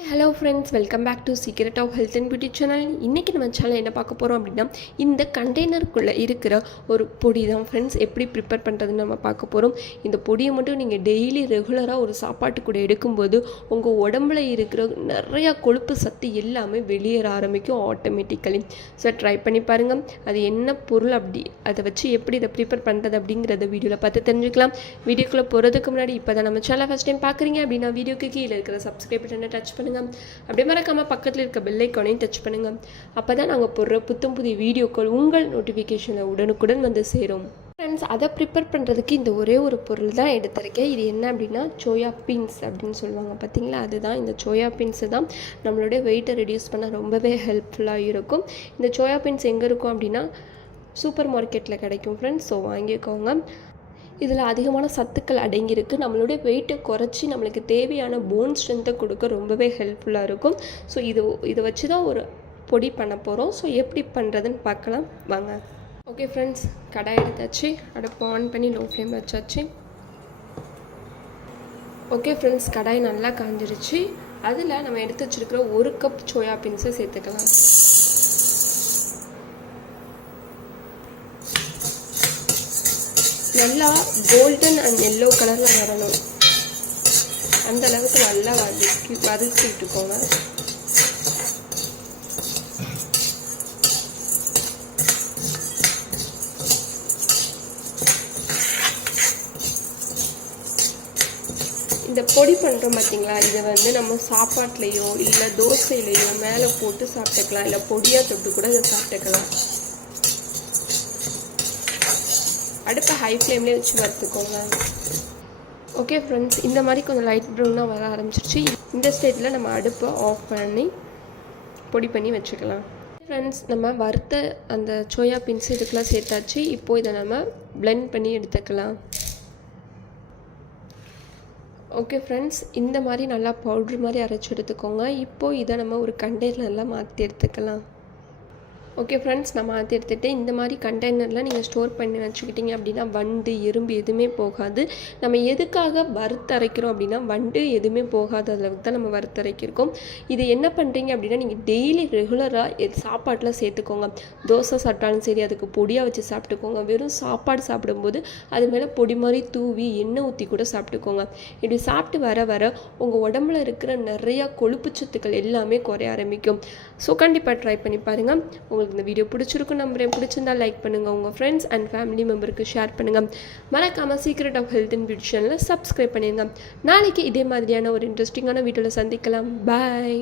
Hello friends welcome back to secret of health and beauty channel இன்றைக்கி நம்ம channel என்ன பார்க்க போகிறோம் அப்படின்னா இந்த கண்டெய்னருக்குள்ளே இருக்கிற ஒரு பொடி தான் ஃப்ரெண்ட்ஸ் எப்படி ப்ரிப்பேர் பண்ணுறதுன்னு நம்ம பார்க்க போகிறோம் இந்த பொடியை மட்டும் நீங்கள் டெய்லி ரெகுலராக ஒரு சாப்பாட்டு கூட எடுக்கும்போது உங்கள் உடம்புல இருக்கிற நிறையா கொழுப்பு சத்து எல்லாமே வெளியேற ஆரம்பிக்கும் ஆட்டோமேட்டிக்கலி ஸோ ட்ரை பண்ணி பாருங்கள் அது என்ன பொருள் அப்படி அதை வச்சு எப்படி இதை ப்ரிப்பேர் பண்ணுறது அப்படிங்கிறத வீடியோவில் பார்த்து தெரிஞ்சுக்கலாம். வீடியோக்குள்ளே போகிறதுக்கு முன்னாடி இப்போ தான் நம்ம சேனலை ஃபஸ்ட் டைம் பார்க்குறீங்க அப்படின்னா வீடியோக்கு கீழே இருக்கிற சப்ஸ்கிரைப் பட்டனை டச் பண்ணி பண்ணுங்கள் அப்படியே மறக்காமல் பக்கத்தில் இருக்க பெல்லைக்கானையும் டச் பண்ணுங்கள் அப்போ தான் நாங்கள் போடுற புத்தம் புதிய வீடியோக்கள் உங்கள் நோட்டிஃபிகேஷனில் உடனுக்குடன் வந்து சேரும். ஃப்ரெண்ட்ஸ் அதை ப்ரிப்பேர் பண்ணுறதுக்கு இந்த ஒரே ஒரு பொருள் தான் எடுத்திருக்கேன். இது என்ன அப்படின்னா சோயா பீன்ஸ் அப்படின்னு சொல்லுவாங்க. பார்த்தீங்களா? அதுதான் இந்த சோயா பீன்ஸு தான் நம்மளுடைய வெயிட்டை ரெடியூஸ் பண்ண ரொம்பவே ஹெல்ப்ஃபுல்லாக இருக்கும். இந்த சோயா பீன்ஸ் எங்கே இருக்கும் அப்படின்னா சூப்பர் மார்க்கெட்டில் கிடைக்கும் ஃப்ரெண்ட்ஸ் ஸோ வாங்கிக்கோங்க. இதில் அதிகமான சத்துக்கள் அடங்கியிருக்கு. நம்மளுடைய வெயிட்டை குறைச்சி நம்மளுக்கு தேவையான போன் ஸ்ட்ரென்த்தை கொடுக்க ரொம்பவே ஹெல்ப்ஃபுல்லாக இருக்கும். ஸோ இது இதை வச்சு தான் ஒரு பொடி பண்ண போகிறோம் ஸோ எப்படி பண்ணுறதுன்னு பார்க்கலாம். வாங்க. ஓகே ஃப்ரெண்ட்ஸ் கடாய் எடுத்தாச்சு. அடுப்பு ஆன் பண்ணி லோ ஃப்ளேம் வச்சாச்சு. ஓகே ஃப்ரெண்ட்ஸ் கடாய் நல்லா காஞ்சிருச்சு. அதில் நம்ம எடுத்து வச்சுருக்கிற ஒரு கப் சோயா பீன்ஸை சேர்த்துக்கலாம். நல்லா கோல்டன் அண்ட் எல்லோ கலரில் வரணும் அந்த அளவுக்கு நல்லா வதக்கி வதக்கி விட்டுக்கோங்க இந்த பொடி பண்ணுறோம் பார்த்தீங்களா இதை வந்து நம்ம சாப்பாட்லேயோ இல்லை தோசையிலையோ மேலே போட்டு சாப்பிட்டுக்கலாம். இல்லை பொடியாக தொட்டு கூட இதை சாப்பிட்டுக்கலாம். அடுப்பை ஹை ஃப்ளேம்லேயே வச்சு வறுத்துக்கோங்க. ஓகே ஃப்ரெண்ட்ஸ் இந்த மாதிரி கொஞ்சம் லைட் ப்ரௌனாக வர ஆரம்பிச்சிருச்சு. இந்த ஸ்டேஜில் நம்ம அடுப்பை ஆஃப் பண்ணி பொடி பண்ணி வச்சுக்கலாம். ஃப்ரெண்ட்ஸ் நம்ம வறுத்த அந்த சோயா பீன்ஸ் இதுக்கெலாம் சேர்த்தாச்சு. இப்போது இதை நம்ம பிளெண்ட் பண்ணி எடுத்துக்கலாம். ஓகே ஃப்ரெண்ட்ஸ் இந்த மாதிரி நல்லா பவுட்ரு மாதிரி அரைச்சி எடுத்துக்கோங்க. இப்போது இதை நம்ம ஒரு கண்டெய்னரில் மாற்றி எடுத்துக்கலாம். ஓகே ஃப்ரெண்ட்ஸ் நான் அதை எடுத்துகிட்டு இந்த மாதிரி கண்டெய்னரில் நீங்கள் ஸ்டோர் பண்ணி வச்சுக்கிட்டிங்க அப்படின்னா வண்டு எறும்பு எதுவுமே போகாது. நம்ம எதுக்காக வறுத்தரைக்கிறோம் அப்படின்னா வண்டு எதுவுமே போகாத அளவுக்கு தான் நம்ம வறுத்தரைக்கிருக்கோம். இது என்ன பண்ணுறீங்க அப்படின்னா நீங்கள் டெய்லி ரெகுலராக சாப்பாட்டில் சேர்த்துக்கோங்க. தோசை சாப்பிட்டாலும் சரி அதுக்கு பொடியாக வச்சு சாப்பிட்டுக்கோங்க. வெறும் சாப்பாடு சாப்பிடும்போது அது மேலே பொடி மாதிரி தூவி எண்ணெய் ஊற்றி கூட சாப்பிட்டுக்கோங்க. இப்படி சாப்பிட்டு வர வர உங்கள் உடம்புல இருக்கிற நிறையா கொழுப்பு சத்துக்கள் எல்லாமே குறைய ஆரம்பிக்கும். ஸோ கண்டிப்பாக ட்ரை பண்ணி பாருங்கள் உங்களுக்கு இந்த வீடியோ பிடிச்சிருக்கும் நம்புறேன். பிடிச்சிருந்தா லைக் பண்ணுங்கள் உங்கள் ஃப்ரெண்ட்ஸ் அண்ட் ஃபேமிலி மெம்பருக்கு ஷேர் பண்ணுங்கள் மறக்காமல் secret of health and beauty சேனலில் சப்ஸ்கிரைப் பண்ணிடுங்க நாளைக்கு இதே மாதிரியான ஒரு இன்ட்ரெஸ்டிங்கான வீடியோவில் சந்திக்கலாம். பாய்